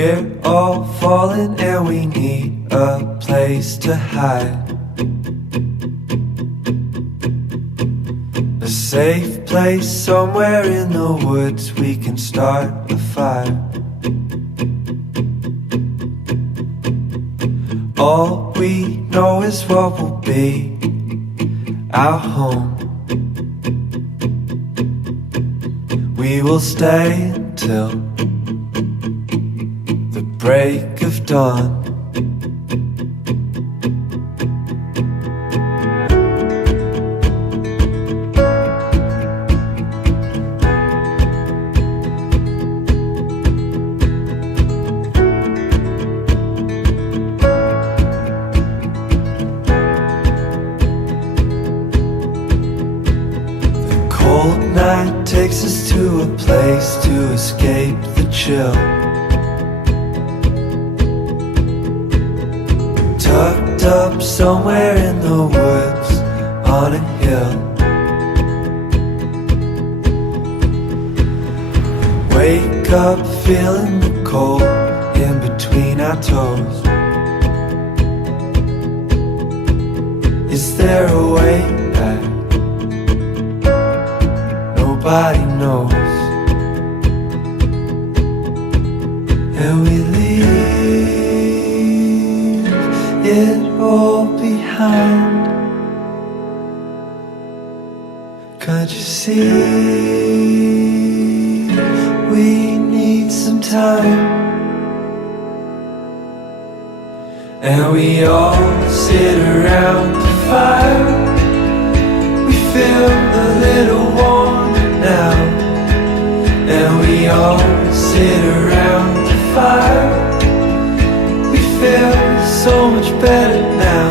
We're all falling and we need a place to hide. A safe place somewhere in the woods we can start a fire. All we know is what will be our home. We will stay until the break of dawn. Cold night takes us to a place to escape the chill. Tucked up somewhere in the woods on a hill. Wake up feeling the cold in between our toes. Is there a way back? Nobody knows. And we leave it all behind. Can't you see? We need some time. And we all sit around the fire. We feel a little warmer now. And we all sit around the fire. We feel so much better now.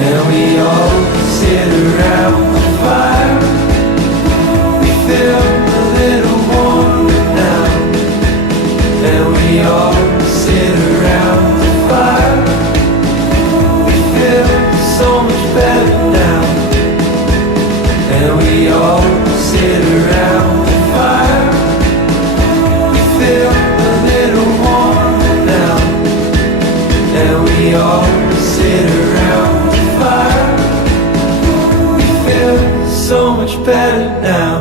And we all sit around the fire. We feel a little warmer now. And we all sit around the fire. We feel so much better now. And we all sit around the fire. We feel a little warmer now. And we all sit around the fire. We feel so much better now.